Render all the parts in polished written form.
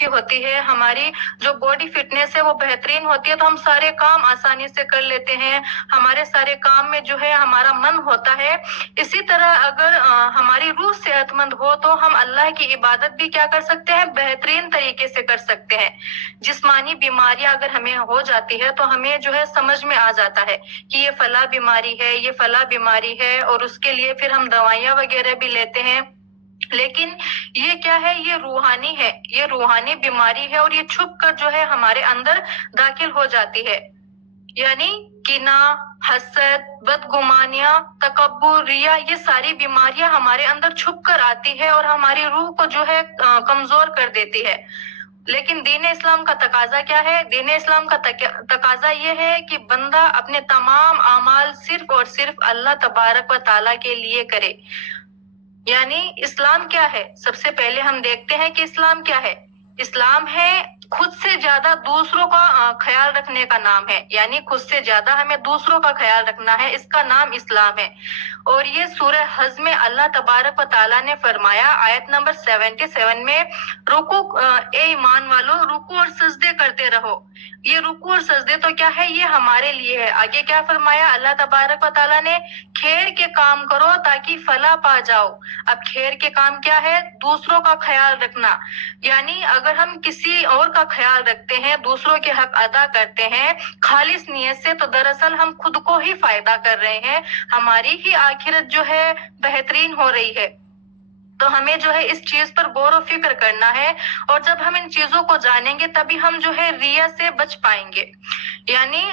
अच्छी होती है, हमारी जो बॉडी फिटनेस है वो बेहतरीन होती है, तो हम सारे काम आसानी से कर लेते हैं, हमारे सारे काम में जो है हमारा मन होता है। इसी तरह अगर हमारी रूह सेहतमंद हो तो हम अल्लाह की इबादत भी क्या कर सकते हैं, बेहतरीन तरीके से कर सकते हैं। जिस्मानी बीमारियां अगर हमें हो जाती है तो हमें जो है समझ में आ जाता है कि ये फला बीमारी है, ये फला बीमारी है, और उसके लिए फिर हम दवाइयां वगैरह भी लेते हैं। लेकिन ये क्या है, ये रूहानी है, ये रूहानी बीमारी है, और ये छुप कर जो है हमारे अंदर दाखिल हो जाती है। यानी किना, हसद, बदगुमानियां, तकब्बुर, रिया, ये सारी बीमारियां हमारे अंदर छुप कर आती है और हमारी रूह को जो है कमजोर कर देती है। लेकिन दीन इस्लाम का तकाजा क्या है? दीन इस्लाम का तकाजा ये है कि बंदा अपने तमाम अमाल सिर्फ और सिर्फ अल्लाह तबारक व ताला के लिए करे। यानी इस्लाम क्या है? सबसे पहले हम देखते हैं कि इस्लाम क्या है। इस्लाम है खुद से ज्यादा दूसरों का ख्याल रखने का नाम है, यानी खुद से ज्यादा हमें दूसरों का ख्याल रखना है, इसका नाम इस्लाम है। और ये सूरह हज में अल्लाह तबारक व ताला ने फरमाया आयत नंबर 77 में, रुकू ए ईमान वालों, रुकू और सजदे करते रहो। ये रुकू और सजदे तो क्या है, ये हमारे लिए है। आगे क्या फरमाया अल्लाह तबारक व ताला ने, खैर के काम करो ताकि फला पा जाओ। अब खैर के काम क्या है? दूसरों का ख्याल रखना। यानी अगर हम किसी और का ख्याल रखते हैं, दूसरों के हक अदा करते हैं खालिस नीयत से, तो दरअसल हम खुद को ही फायदा कर रहे हैं, हमारी ही आखिरत जो है बेहतरीन हो रही है। तो हमें जो है इस चीज पर गौर और फिक्र करना है, और जब हम इन चीजों को जानेंगे तभी हम जो है रिया से बच पाएंगे। यानी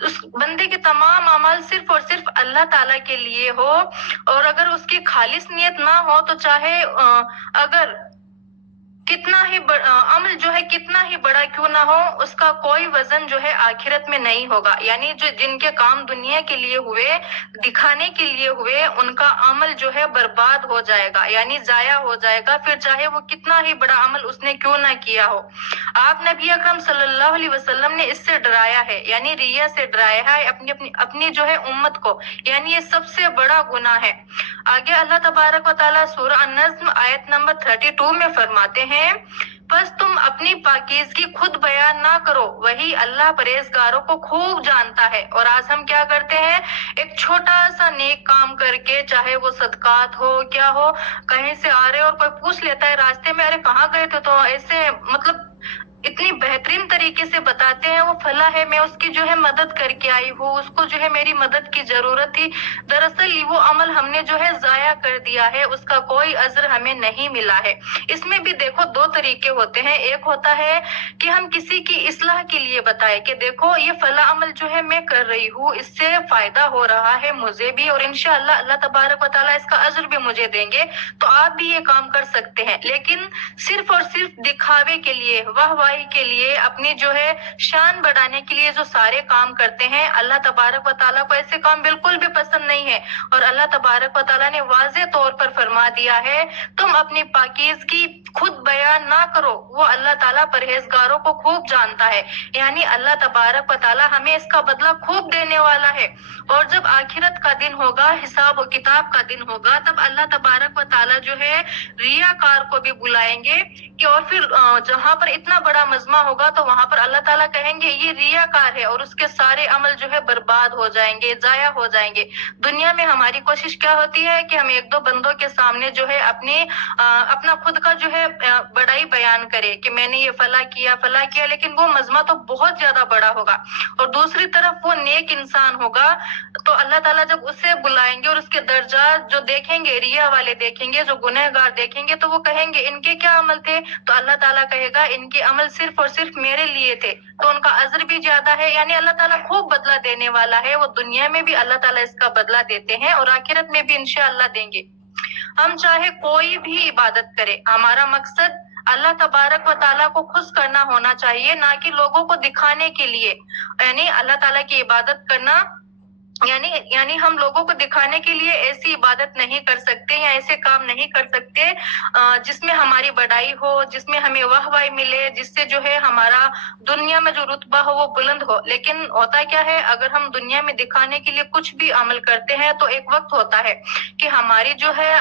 उस बंदे के तमाम अमल सिर्फ और सिर्फ अल्लाह ताला के लिए हो, और अगर उसकी खालिस नियत ना हो तो चाहे अगर कितना ही अमल जो है कितना ही बड़ा क्यों ना हो, उसका कोई वजन जो है आखिरत में नहीं होगा। यानी जो जिनके काम दुनिया के लिए हुए, दिखाने के लिए हुए, उनका अमल जो है बर्बाद हो जाएगा, यानी जाया हो जाएगा, फिर चाहे वो कितना ही बड़ा अमल उसने क्यों ना किया हो। आप नबी अकरम सल्लल्लाहु अलैहि वसल्लम ने इससे डराया है, यानी रिया से डराया है अपनी जो है उम्मत को, यानी ये सबसे बड़ा गुनाह है। आगे अल्लाह तबारक व ताला सूरह अन-नज़्म आयत नंबर 32 में फरमाते हैं, बस तुम अपनी पाकीज़गी खुद बयान ना करो, वही अल्लाह परहेजगारों को खूब जानता है। और आज हम क्या करते हैं, एक छोटा सा नेक काम करके, चाहे वो सदकात हो, क्या हो, कहीं से आ रहे और कोई पूछ लेता है रास्ते में, अरे कहाँ गए थे, तो ऐसे मतलब इतनी बेहतरीन तरीके से बताते हैं, वो फला है, मैं उसकी जो है मदद करके आई हूँ, उसको जो है मेरी मदद की जरूरत थी। दरअसल वो अमल हमने जो है जाया कर दिया है, उसका कोई अजर हमें नहीं मिला है। इसमें भी देखो दो तरीके होते हैं। एक होता है कि हम किसी की इस्लाह के लिए बताएं कि देखो ये फला अमल जो है मैं कर रही हूँ, इससे फायदा हो रहा है मुझे भी, और इंशाअल्लाह अल्लाह तबारक व ताला इसका अजर भी मुझे देंगे, तो आप भी ये काम कर सकते हैं। लेकिन सिर्फ और सिर्फ दिखावे के लिए, वाहवाही के लिए, अपनी जो है शान बढ़ाने के लिए जो सारे काम करते हैं, अल्लाह तबारक व ताला को ऐसे काम बिल्कुल भी पसंद नहीं है। और अल्लाह तबारक व ताला ने वाज़ेह तौर पर फरमा दिया है, तुम अपनी पाकीज़गी खुद बयान ना करो, वो अल्लाह ताला परहेजगारों को खूब जानता है। यानी अल्लाह तबारक व ताला हमें इसका बदला खूब देने वाला है। और जब आखिरत का दिन होगा, हिसाब और किताब का दिन होगा, तब अल्लाह तबारक व ताला जो है रियाकार को भी बुलाएंगे कि, और फिर जहाँ पर इतना बड़ा मजमा होगा तो वहां पर अल्लाह ताला कहेंगे ये रियाकार है, और उसके सारे अमल जो है बर्बाद हो जाएंगे, जाया हो जाएंगे। दुनिया में हमारी कोशिश क्या होती है कि हम एक दो बंदों के सामने जो है अपना खुद का जो है बड़ाई बयान करे कि मैंने ये फला किया, लेकिन वो मजमा तो बहुत ज्यादा बड़ा होगा। और दूसरी तरफ वो नेक इंसान होगा, तो अल्लाह ताला जब उसे बुलाएंगे और उसके दर्जा जो देखेंगे, रिया वाले देखेंगे, जो गुनहगार देखेंगे, तो वो कहेंगे इनके क्या अमल थे, तो अल्लाह ताला कहेगा इनके अमल सिर्फ और सिर्फ मेरे लिए थे, तो उनका अजर भी ज्यादा है। यानी अल्लाह ताला खूब बदला देने वाला है, वो दुनिया में भी अल्लाह ताला इसका बदला देते हैं और आखिरत में भी इंशाअल्लाह देंगे। हम चाहे कोई भी इबादत करे, हमारा मकसद अल्लाह तबारक व ताला को खुश करना होना चाहिए, ना कि लोगों को दिखाने के लिए। यानी अल्लाह ताला की इबादत करना यानी हम लोगों को दिखाने के लिए ऐसी इबादत नहीं कर सकते या ऐसे काम नहीं कर सकते जिसमें हमारी बड़ाई हो, जिसमें हमें वाहवाही मिले, जिससे जो है हमारा दुनिया में जो रुतबा हो वो बुलंद हो। लेकिन होता क्या है, अगर हम दुनिया में दिखाने के लिए कुछ भी अमल करते हैं तो एक वक्त होता है कि हमारी जो है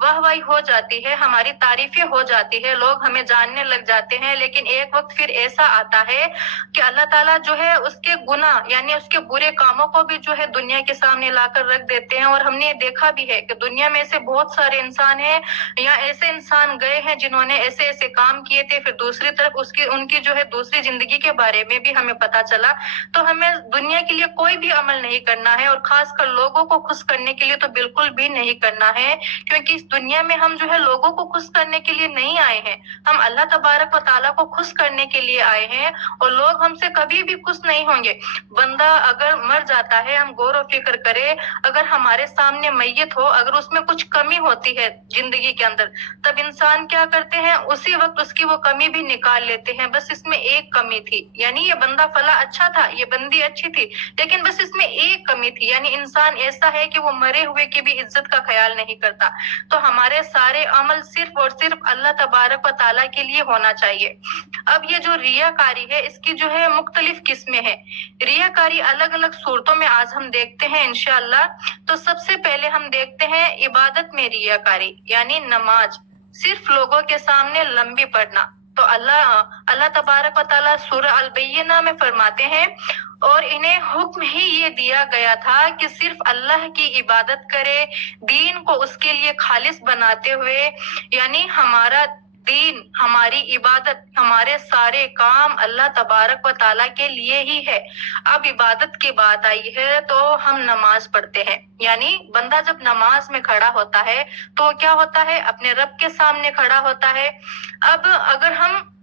वाहवाही हो जाती है, हमारी तारीफें हो जाती है, लोग हमें जानने लग जाते हैं। लेकिन एक वक्त फिर ऐसा आता है कि अल्लाह ताला जो है उसके गुनाह यानी उसके बुरे कामों को भी जो है दुनिया के सामने लाकर रख देते हैं। और हमने देखा भी है कि दुनिया में ऐसे बहुत सारे इंसान हैं या ऐसे इंसान गए हैं जिन्होंने ऐसे ऐसे काम किए थे, फिर दूसरी तरफ उनकी जो है दूसरी जिंदगी के बारे में भी हमें पता चला। तो हमें दुनिया के लिए कोई भी अमल नहीं करना है, और खासकर लोगों को खुश करने के लिए तो बिल्कुल भी नहीं करना है, क्योंकि इस दुनिया में हम जो है लोगों को खुश करने के लिए नहीं आए हैं, हम अल्लाह तबारक व ताला को खुश करने के लिए आए हैं। और लोग हमसे कभी भी खुश नहीं होंगे। बंदा अगर मर जाता है, हम गौर व फिक्र करें, अगर हमारे सामने मैयत हो, अगर उसमें कुछ कमी होती है जिंदगी के अंदर, तब इंसान क्या करते हैं, उसी वक्त उसकी वो कमी भी निकाल लेते हैं। बस इसमें एक कमी थी, यानी ये बंदा फला अच्छा था, ये बंदी अच्छी थी, लेकिन बस इसमें एक कमी थी। यानी इंसान ऐसा है कि वो मरे हुए की भी इज्जत का ख्याल नहीं करता। तो हमारे सारे अमल सिर्फ और सिर्फ अल्लाह तबारक व ताला के लिए होना चाहिए। अब ये जो रियाकारी है, इसकी जो है मुख्तलिफ किस्में हैं। रियाकारी अलग अलग सूरतों में आज हम देखते हैं इंशाअल्लाह। तो सबसे पहले हम देखते हैं इबादत में रियाकारी, यानी नमाज सिर्फ लोगों के सामने लंबी पढ़ना। तो अल्लाह तबारक व ताला सूरह अल-बय्यिना में फरमाते हैं, और इन्हें हुक्म ही ये दिया गया था कि सिर्फ अल्लाह की इबादत करे, दीन को उसके लिए खालिस बनाते हुए, यानी हमारा दीन, हमारी इबादत, हमारे सारे काम अल्लाह तबारक व ताला के लिए ही है। अब इबादत की बात आई है तो हम नमाज पढ़ते हैं, यानी बंदा जब नमाज में खड़ा होता है तो क्या होता है, अपने रब के सामने खड़ा होता है। अब अगर हम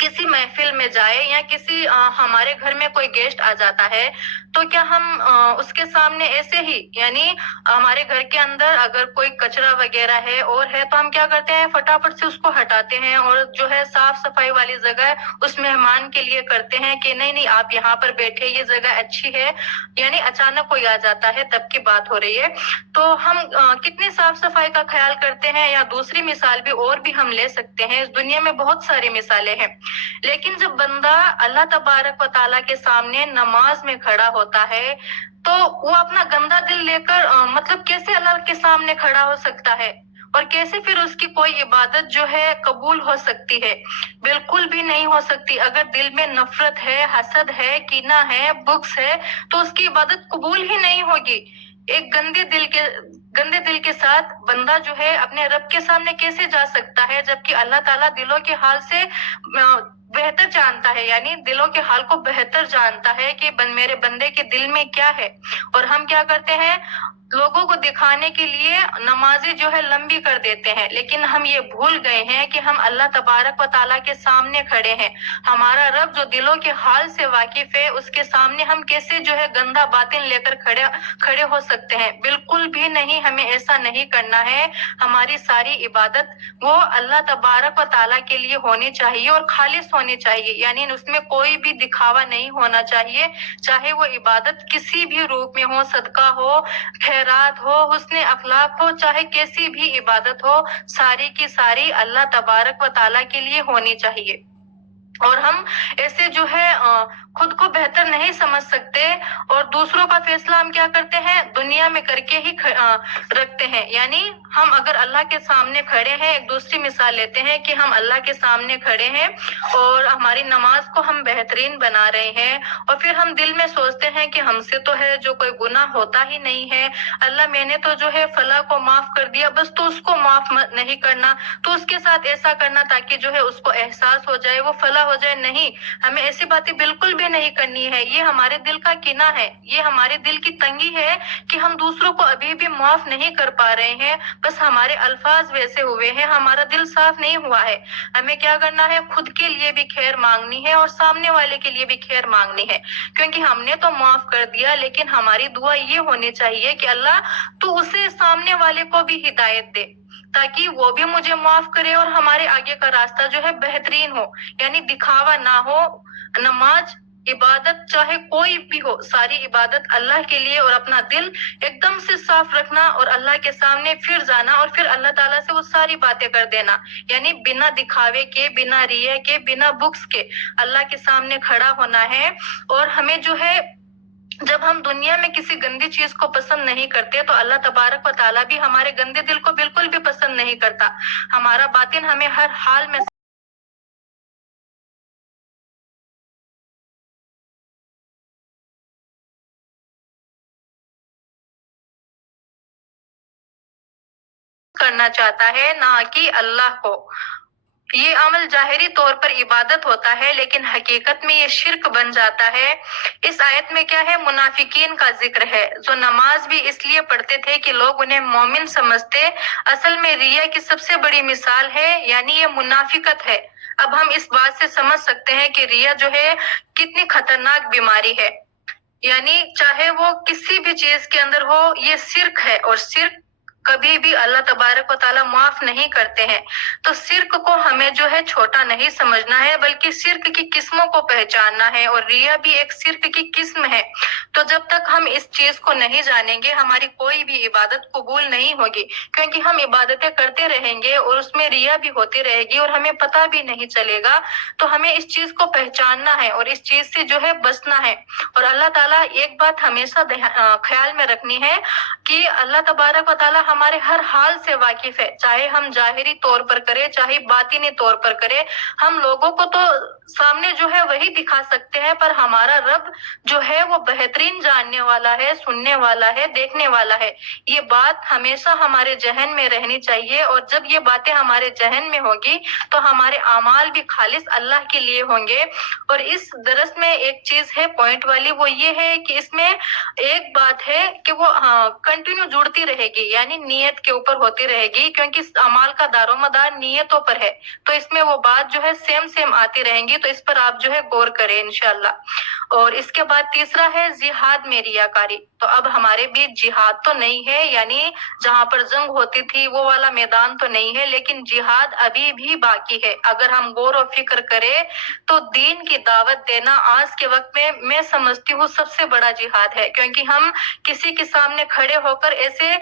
किसी महफिल में जाए या किसी हमारे घर में कोई गेस्ट आ जाता है, तो क्या हम उसके सामने ऐसे ही, यानी हमारे घर के अंदर अगर कोई कचरा वगैरह है और है, तो हम क्या करते हैं, फटाफट से उसको हटाते हैं और जो है साफ सफाई वाली जगह उस मेहमान के लिए करते हैं कि नहीं नहीं आप यहाँ पर बैठे, ये जगह अच्छी है। यानी अचानक कोई आ जाता है तब की बात हो रही है। तो हम कितनी साफ सफाई का ख्याल करते हैं, या दूसरी मिसाल भी और भी हम ले सकते हैं। इस दुनिया में बहुत सारी मिसालें हैं। लेकिन जब बंदा अल्लाह तबारक व ताला के सामने नमाज में खड़ा होता है, तो वो अपना गंदा दिल लेकर मतलब कैसे अल्लाह के सामने खड़ा हो सकता है, और कैसे फिर उसकी कोई इबादत जो है कबूल हो सकती है? बिल्कुल भी नहीं हो सकती। अगर दिल में नफरत है, हसद है, कीना है, बुग़्ज़ है, तो उसकी इबादत कबूल ही नहीं होगी। एक गंदे दिल के साथ बंदा जो है अपने रब के सामने कैसे जा सकता है, जबकि अल्लाह ताला दिलों के हाल से बेहतर जानता है, यानी दिलों के हाल को बेहतर जानता है कि मेरे बंदे के दिल में क्या है। और हम क्या करते हैं, लोगों को दिखाने के लिए नमाजें जो है लंबी कर देते हैं, लेकिन हम ये भूल गए हैं कि हम अल्लाह तबारक व ताला के सामने खड़े हैं। हमारा रब जो दिलों के हाल से वाकिफ है, उसके सामने हम कैसे जो है गंदा बातिन लेकर खड़े हो सकते हैं? बिल्कुल भी नहीं, हमें ऐसा नहीं करना है। हमारी सारी इबादत वो अल्लाह तबारक व ताला के लिए होनी चाहिए और खालिस होनी चाहिए, यानी उसमें कोई भी दिखावा नहीं होना चाहिए। चाहे वो इबादत किसी भी रूप में हो, सदका हो, खैरात हो, हुस्ने अखलाक हो, चाहे कैसी भी इबादत हो, सारी की सारी अल्लाह तबारक व ताला के लिए होनी चाहिए। और हम ऐसे जो है खुद को बेहतर नहीं समझ सकते, और दूसरों का फैसला हम क्या करते हैं, दुनिया में करके ही रखते हैं। यानी हम अगर अल्लाह के सामने खड़े हैं, एक दूसरी मिसाल लेते हैं कि हम अल्लाह के सामने खड़े हैं और हमारी नमाज को हम बेहतरीन बना रहे हैं, और फिर हम दिल में सोचते हैं कि हमसे तो है जो कोई गुनाह होता ही नहीं है, अल्लाह मैंने तो जो है फला को माफ कर दिया, बस तो उसको माफ नहीं करना, तो उसके साथ ऐसा करना ताकि जो है उसको एहसास हो जाए, वो फला हो जाए। नहीं, हमें ऐसी बातें बिल्कुल भी नहीं करनी है। ये हमारे दिल का किना है, ये हमारे दिल की तंगी है कि हम दूसरों को अभी भी माफ नहीं कर पा रहे हैं। बस हमारे अल्फाज वैसे हुए हैं, हमारा दिल साफ नहीं हुआ है। हमें क्या करना है, खुद के लिए भी खैर मांगनी है और सामने वाले के लिए भी खैर मांगनी है, क्योंकि हमने तो माफ कर दिया, लेकिन हमारी दुआ ये होनी चाहिए कि अल्लाह तू उसे सामने वाले को भी हिदायत दे, ताकि वो भी मुझे माफ करे और हमारे आगे का रास्ता जो है बेहतरीन हो, यानी दिखावा ना हो। नमाज इबादत चाहे कोई भी हो, सारी इबादत अल्लाह के लिए, और अपना दिल एकदम से साफ रखना और अल्लाह के सामने फिर जाना और फिर अल्लाह ताला से वो सारी बातें कर देना, यानी बिना दिखावे के, बिना रिया के, बिना बुक्स के अल्लाह के सामने खड़ा होना है। और हमें जो है, जब हम दुनिया में किसी गंदी चीज को पसंद नहीं करते तो अल्लाह तबारक व ताला भी हमारे गंदे दिल को बिल्कुल भी पसंद नहीं करता। हमारा बातिन हमें हर हाल में करना चाहता है, ना कि अल्लाह को। ये अमल जाहिरी तौर पर इबादत होता है, लेकिन हकीकत में ये शिर्क बन जाता है। इस आयत में क्या है, मुनाफिकीन का जिक्र है, जो नमाज भी इसलिए पढ़ते थे कि लोग उन्हें मोमिन समझते। असल में रिया की सबसे बड़ी मिसाल है, यानी ये मुनाफिकत है। अब हम इस बात से समझ सकते हैं कि रिया जो है कितनी खतरनाक बीमारी है, यानी चाहे वो किसी भी चीज के अंदर हो, ये शिर्क है, और शिर्क कभी भी अल्लाह तबारक व ताला माफ नहीं करते हैं। तो शिर्क को हमें जो है छोटा नहीं समझना है, बल्कि शिर्क की किस्मों को पहचानना है, और रिया भी एक शिर्क की किस्म है। तो जब तक हम इस चीज को नहीं जानेंगे, हमारी कोई भी इबादत कबूल नहीं होगी, क्योंकि हम इबादतें करते रहेंगे और उसमें रिया भी होती रहेगी और हमें पता भी नहीं चलेगा। तो हमें इस चीज को पहचानना है और इस चीज से जो है बचना है। और अल्लाह ताला एक बात हमेशा ख्याल में रखनी है कि अल्लाह तबारक व ताला हमारे हर हाल से वाकिफ है, चाहे हम जाहिरी तौर पर करें, चाहे बातिनी तौर पर करें। हम लोगों को तो सामने जो है वही दिखा सकते हैं, पर हमारा रब जो है वो बेहतरीन जानने वाला है, सुनने वाला है, देखने वाला है। ये बात हमेशा हमारे जहन में रहनी चाहिए, और जब ये बातें हमारे जहन में होगी तो हमारे अमाल भी खालिस अल्लाह के लिए होंगे। और इस दरस में एक चीज है पॉइंट वाली, वो ये है कि इसमें एक बात है कि वो कंटिन्यू जुड़ती रहेगी, यानी नीयत के ऊपर होती रहेगी, क्योंकि इस अमाल का दारोमदार नीयतों पर है। तो इसमें वो बात जो है सेम सेम आती रहेंगी, तो इस पर आप जो है गौर करें इंशाल्लाह। और इसके बाद तीसरा है जिहाद में रियाकारी। तो अब हमारे बीच जिहाद तो नहीं है, यानी जहाँ पर जंग होती थी वो वाला मैदान तो नहीं है, लेकिन जिहाद अभी भी बाकी है। अगर हम गौर और फिक्र करें तो दीन की दावत देना आज के वक्त में मैं समझती हूँ सबसे बड़ा जिहाद है, क्योंकि हम किसी के सामने खड़े होकर ऐसे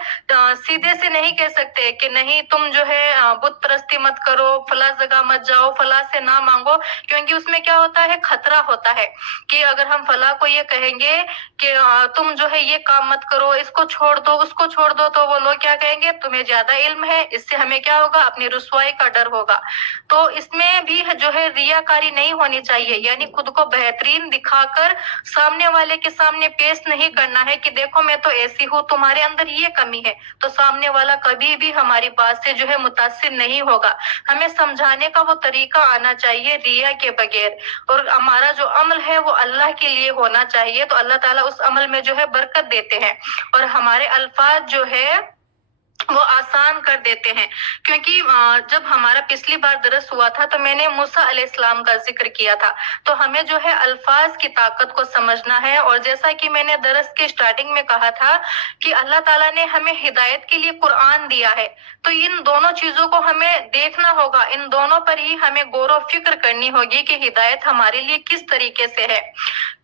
सीधे से नहीं कह सकते कि नहीं तुम जो है बुत परस्ती मत करो, फला जगह मत जाओ, फला से ना मांगो, क्योंकि उसमें क्या होता है, खतरा होता है कि अगर हम फला को ये कहेंगे कि तुम जो है ये काम मत करो, इसको छोड़ दो, उसको छोड़ दो, तो वो लोग क्या कहेंगे, तुम्हें ज्यादा इल्म है, इससे हमें क्या होगा, अपनी रुसवाई का डर होगा। तो इसमें भी जो है रियाकारी नहीं होनी चाहिए, यानी खुद को बेहतरीन दिखाकर सामने वाले के सामने पेश नहीं करना है कि देखो मैं तो ऐसी हूँ, तुम्हारे अंदर ये कमी है। तो सामने वाला कभी भी हमारी बात से जो है मुतासिर नहीं होगा। हमें समझाने का वो तरीका आना चाहिए रिया के बगैर, और हमारा जो अमल है वो अल्लाह के लिए होना चाहिए, तो अल्लाह ताला उस अमल में जो है बरकत देते हैं और हमारे अल्फाज जो है वो आसान कर देते हैं। क्योंकि जब हमारा पिछली बार दरस हुआ था तो मैंने मूसा अलैहिस्सलाम का जिक्र किया था। तो हमें जो है अल्फाज की ताकत को समझना है, और जैसा कि मैंने दरस के स्टार्टिंग में कहा था कि अल्लाह ताला ने हमें हिदायत के लिए कुरान दिया है, तो इन दोनों चीजों को हमें देखना होगा, इन दोनों पर ही हमें गौर और फिक्र करनी होगी कि हिदायत हमारे लिए किस तरीके से है।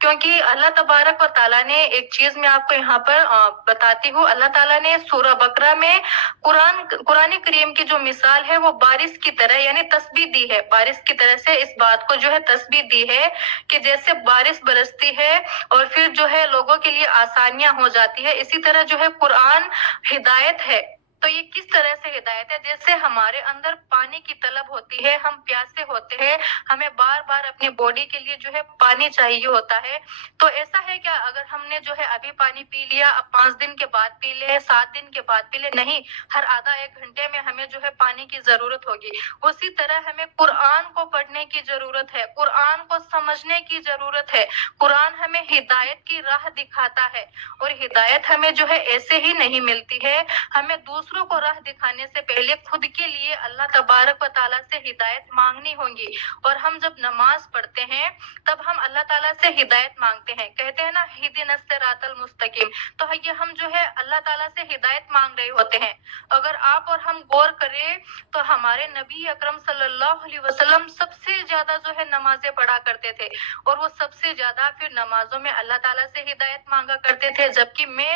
क्योंकि अल्लाह तबारक व ताला ने एक चीज मैं आपको यहाँ पर बताती हूँ, अल्लाह ताला ने सूरह बकरा में कुरान करीम की जो मिसाल है वो बारिश की तरह, यानी तस्बीह दी है, बारिश की तरह से इस बात को जो है तस्बीह दी है कि जैसे बारिश बरसती है और फिर जो है लोगों के लिए आसानियां हो जाती है, इसी तरह जो है कुरान हिदायत है। तो ये किस तरह से हिदायत है, जैसे हमारे अंदर पानी की तलब होती है, हम प्यासे होते हैं, हमें बार बार अपनी बॉडी के लिए जो है पानी चाहिए होता है। तो ऐसा है क्या, अगर हमने जो है अभी पानी पी लिया, अब 5 दिन के बाद पी ले, 7 दिन के बाद पी ले, नहीं, हर आधा एक घंटे में हमें जो है पानी की जरूरत होगी। उसी तरह हमें कुरान को पढ़ने की जरूरत है, कुरान को समझने की जरूरत है। कुरान हमें हिदायत की राह दिखाता है, और हिदायत हमें जो है ऐसे ही नहीं मिलती है, हमें दूसरों دوسروں کو راہ دکھانے سے پہلے خود کے لیے اللہ تبارک و تعالیٰ سے ہدایت مانگنی ہوگی۔ اور ہم جب نماز پڑھتے ہیں تب ہم اللہ تعالیٰ سے ہدایت مانگتے ہیں، کہتے ہیں نا اہدنا الصراط المستقیم، تو یہ ہم جو ہے اللہ تعالیٰ سے ہدایت مانگ رہے ہوتے ہیں۔ اگر آپ اور ہم غور کریں تو ہمارے نبی اکرم صلی اللہ علیہ وسلم سب سے زیادہ جو ہے نمازیں پڑھا کرتے تھے، اور وہ سب سے زیادہ پھر نمازوں میں اللہ تعالیٰ سے ہدایت مانگا کرتے تھے، جبکہ میں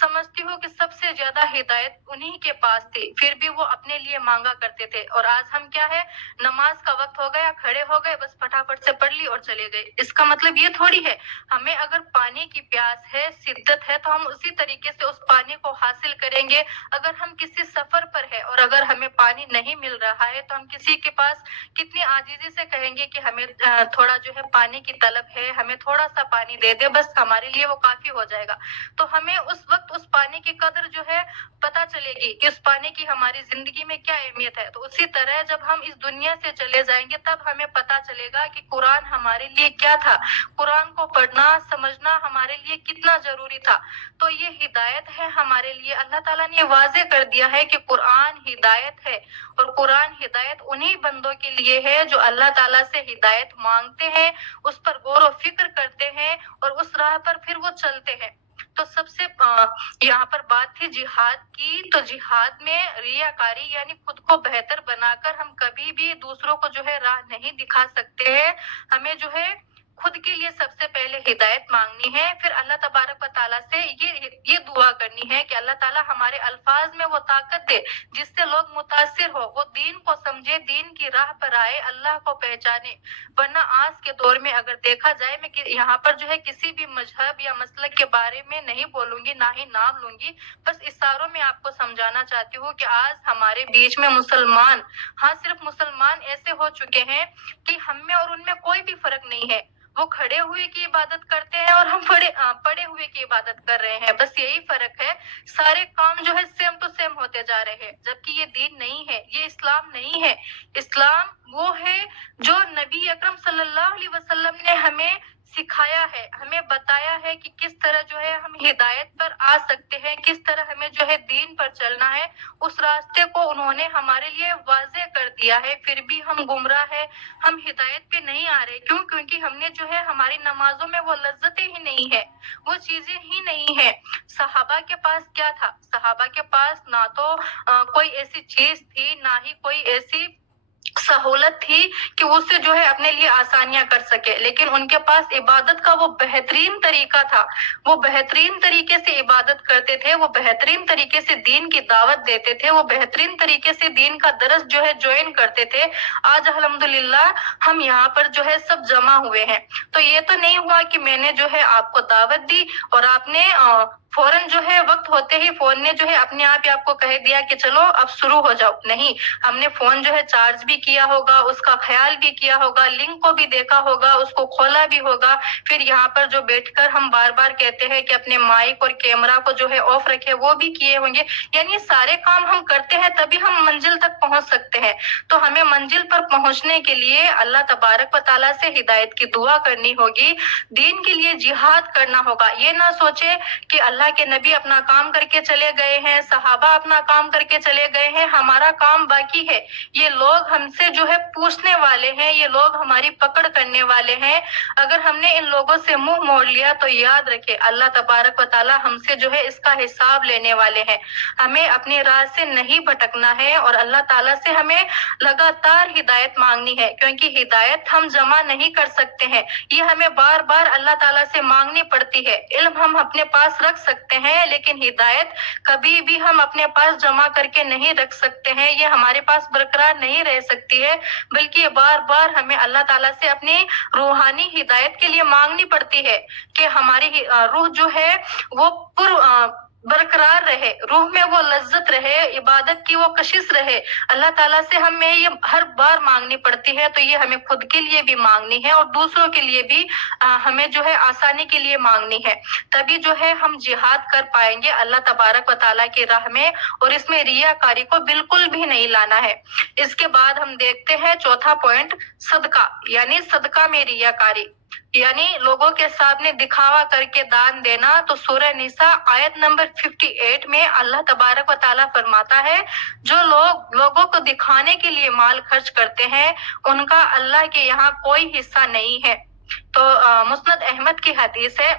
سمجھتی ہوں کہ سب سے زیادہ ہدایت انہی کے پاس تھی، پھر بھی وہ اپنے لیے مانگا کرتے تھے۔ اور آج ہم کیا ہے، نماز کا وقت ہو گیا، کھڑے ہو گئے، بس پھٹافٹ سے پڑھ لی اور چلے گئے۔ اس کا مطلب یہ تھوڑی ہے، ہمیں اگر پانی کی پیاس ہے، شدت ہے، تو ہم اسی طریقے سے اس پانی کو حاصل کریں گے۔ اگر ہم کسی سفر پر ہے اور اگر ہمیں پانی نہیں مل رہا ہے تو ہم کسی کے پاس کتنی عاجزی سے کہیں گے کہ ہمیں تھوڑا جو ہے پانی کی طلب ہے، ہمیں تھوڑا سا پانی دے دے، بس ہمارے لیے وہ کافی ہو جائے گا۔ تو ہمیں اس وقت اس پانی کی قدر جو ہے پتہ چلے گی کہ اس پانی کی ہماری زندگی میں کیا اہمیت ہے۔ تو اسی طرح جب ہم اس دنیا سے چلے جائیں گے تب ہمیں پتہ چلے گا کہ قرآن ہمارے لیے کیا تھا، قرآن کو پڑھنا سمجھنا ہمارے لیے کتنا ضروری تھا۔ تو یہ ہدایت ہے ہمارے لیے، اللہ تعالیٰ نے واضح کر دیا ہے کہ قرآن ہدایت ہے، اور قرآن ہدایت انہی بندوں کے لیے ہے جو اللہ تعالیٰ سے ہدایت مانگتے ہیں، اس پر غور و فکر کرتے ہیں اور اس راہ پر پھر وہ چلتے ہیں۔ تو سب سے یہاں پر بات تھی جہاد کی، تو جہاد میں ریاکاری یعنی خود کو بہتر بنا کر ہم کبھی بھی دوسروں کو جو ہے راہ نہیں دکھا سکتے ہیں۔ ہمیں جو ہے خود کے لیے سب سے پہلے ہدایت مانگنی ہے، پھر اللہ تبارک و تعالیٰ سے یہ دعا کرنی ہے کہ اللہ تعالیٰ ہمارے الفاظ میں وہ طاقت دے جس سے لوگ متاثر ہو، وہ دین کو سمجھے، دین کی راہ پر آئے، اللہ کو پہچانے۔ ورنہ آج کے دور میں اگر دیکھا جائے، میں یہاں پر جو ہے کسی بھی مذہب یا مسلک کے بارے میں نہیں بولوں گی، نہ ہی نام لوں گی، بس اشاروں میں آپ کو سمجھانا چاہتی ہوں کہ آج ہمارے بیچ میں مسلمان، ہاں صرف مسلمان ایسے ہو چکے ہیں کہ ہم میں اور ان میں کوئی بھی فرق نہیں ہے۔ وہ کھڑے ہوئے کی عبادت کرتے ہیں اور ہم پڑے ہوئے کی عبادت کر رہے ہیں، بس یہی فرق ہے۔ سارے کام جو ہے سیم ٹو سیم ہوتے جا رہے ہیں، جبکہ یہ دین نہیں ہے، یہ اسلام نہیں ہے۔ اسلام وہ ہے جو نبی اکرم صلی اللہ علیہ وسلم نے ہمیں سکھایا ہے، ہمیں بتایا ہے کہ کس طرح جو ہے ہم ہدایت پر آ سکتے ہیں، کس طرح ہمیں جو ہے دین پر چلنا ہے۔ اس راستے کو انہوں نے ہمارے لیے واضح کر دیا ہے، پھر بھی ہم گمراہ ہیں، ہم ہدایت پہ نہیں آ رہے۔ کیوں؟ کیونکہ ہم نے جو ہے ہماری نمازوں میں وہ لذتیں ہی نہیں ہے، وہ چیزیں ہی نہیں ہے۔ صحابہ کے پاس کیا تھا؟ صحابہ کے پاس نہ تو کوئی ایسی چیز تھی، نہ ہی کوئی ایسی سہولت تھی کہ اس سے جو ہے اپنے لیے آسانیاں کر سکے، لیکن ان کے پاس عبادت کا وہ بہترین طریقہ تھا، وہ بہترین طریقے سے عبادت کرتے تھے، وہ بہترین طریقے سے دین کی دعوت دیتے تھے، وہ بہترین طریقے سے دین کا درس جو ہے جوائن کرتے تھے۔ آج الحمدللہ ہم یہاں پر جو ہے سب جمع ہوئے ہیں، تو یہ تو نہیں ہوا کہ میں نے جو ہے آپ کو دعوت دی اور آپ نے فوراً جو ہے وقت ہوتے ہی فون نے جو ہے اپنے آپ ہی آپ کو کہہ دیا کہ چلو اب شروع ہو جاؤ۔ نہیں، ہم نے فون جو ہے چارج بھی کیا ہوگا، اس کا خیال بھی کیا ہوگا، لنک کو بھی دیکھا ہوگا، اس کو کھولا بھی ہوگا، پھر یہاں پر جو بیٹھ کر ہم بار بار کہتے ہیں کہ اپنے مائک اور کیمرہ کو جو ہے آف رکھے، وہ بھی کیے ہوں گے۔ یعنی سارے کام ہم کرتے ہیں تبھی ہم منزل تک پہنچ سکتے ہیں۔ تو ہمیں منزل پر پہنچنے کے لیے اللہ تبارک و تعالیٰ سے ہدایت کی دعا کرنی ہوگی، دین کے لیے جہاد کرنا ہوگا۔ یہ نہ سوچے کہ اللہ کے نبی اپنا کام کر کے چلے گئے ہیں، صحابہ اپنا کام کر کے چلے گئے ہیں، ہمارا کام باقی ہے۔ یہ لوگ ہم سے جو ہے پوچھنے والے ہیں، یہ لوگ ہماری پکڑ کرنے والے ہیں۔ اگر ہم نے ان لوگوں سے منہ موڑ لیا تو یاد رکھے اللہ تبارک و تعالیٰ ہم سے جو ہے اس کا حساب لینے والے ہیں۔ ہمیں اپنی راہ سے نہیں بھٹکنا ہے اور اللہ تعالیٰ سے ہمیں لگاتار ہدایت مانگنی ہے، کیونکہ ہدایت ہم جمع نہیں کر سکتے ہیں، یہ ہمیں بار بار اللہ تعالیٰ سے مانگنی پڑتی ہے۔ علم ہم اپنے پاس رکھ سکتے ہیں، لیکن ہدایت کبھی بھی ہم اپنے پاس جمع کر کے نہیں رکھ سکتے ہیں، یہ ہمارے پاس برقرار نہیں رہ سکتی ہے، بلکہ بار بار ہمیں اللہ تعالیٰ سے اپنی روحانی ہدایت کے لیے مانگنی پڑتی ہے کہ ہماری روح جو ہے وہ برقرار رہے، روح میں وہ لذت رہے، عبادت کی وہ کشش رہے۔ اللہ تعالیٰ سے ہمیں یہ ہر بار مانگنی پڑتی ہے، تو یہ ہمیں خود کے لیے بھی مانگنی ہے اور دوسروں کے لیے بھی ہمیں جو ہے آسانی کے لیے مانگنی ہے۔ تبھی جو ہے ہم جہاد کر پائیں گے اللہ تبارک و تعالیٰ کی راہ میں، اور اس میں ریاکاری کو بالکل بھی نہیں لانا ہے۔ اس کے بعد ہم دیکھتے ہیں چوتھا پوائنٹ، صدقہ، یعنی صدقہ میں ریاکاری۔ यानी लोगों के सामने दिखावा करके दान देना। तो सूरह निसा आयत नंबर 58 में अल्लाह तबारक व ताला फरमाता है, जो लोग लोगों को दिखाने के लिए माल खर्च करते हैं उनका अल्लाह के यहाँ कोई हिस्सा नहीं है। तो मुस्नद अहमद की हदीस है,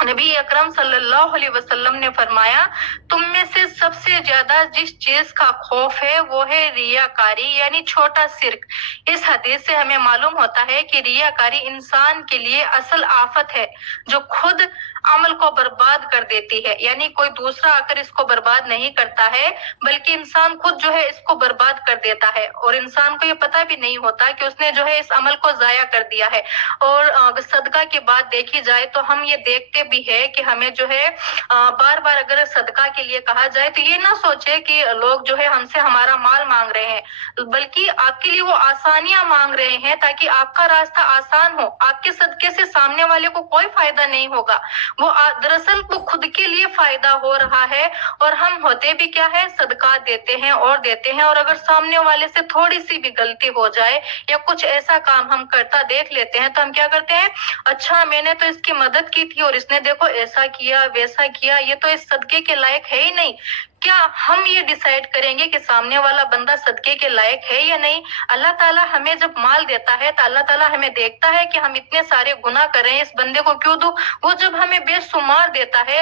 नबी अकरम सल्लल्लाहु अलैहि वसल्लम ने फरमाया, तुम में से सबसे ज्यादा जिस चीज का खौफ है वो है रियाकारी यानी छोटा शिर्क। इस हदीस से हमें मालूम होता है कि रियाकारी इंसान के लिए असल आफत है जो खुद अमल को बर्बाद कर देती है। यानी कोई दूसरा आकर इसको बर्बाद नहीं करता है बल्कि इंसान खुद जो है इसको बर्बाद कर देता है, और इंसान को ये पता भी नहीं होता कि उसने जो है इस अमल को जाया कर दिया है। और सदका की बात देखी जाए तो हम ये देखते भी है कि हमें जो है बार बार अगर सदका के लिए कहा जाए तो ये ना सोचे कि लोग जो है हमसे हमारा माल मांग रहे हैं, बल्कि आपके लिए वो आसानियां मांग रहे हैं ताकि आपका रास्ता आसान हो। आपके सदके से सामने वाले को कोई फायदा नहीं होगा, वो दरअसल वो खुद के लिए फायदा हो रहा है। और हम होते भी क्या है, सदका देते हैं और देते हैं, और अगर सामने वाले से थोड़ी सी भी गलती हो जाए या कुछ ऐसा काम हम करता देख लेते हैं तो हम क्या करते हैं, अच्छा मैंने तो इसकी मदद की थी और इसने देखो ऐसा किया वैसा किया, ये तो इस सदके के लायक है ही नहीं। क्या हम ये डिसाइड करेंगे कि सामने वाला बंदा सदके के लायक है या नहीं? अल्लाह ताला हमें जब माल देता है तो अल्लाह ताला हमें देखता है कि हम इतने सारे गुनाह कर रहे हैं, इस बंदे को क्यों दूं? वो जब हमें बेशुमार देता है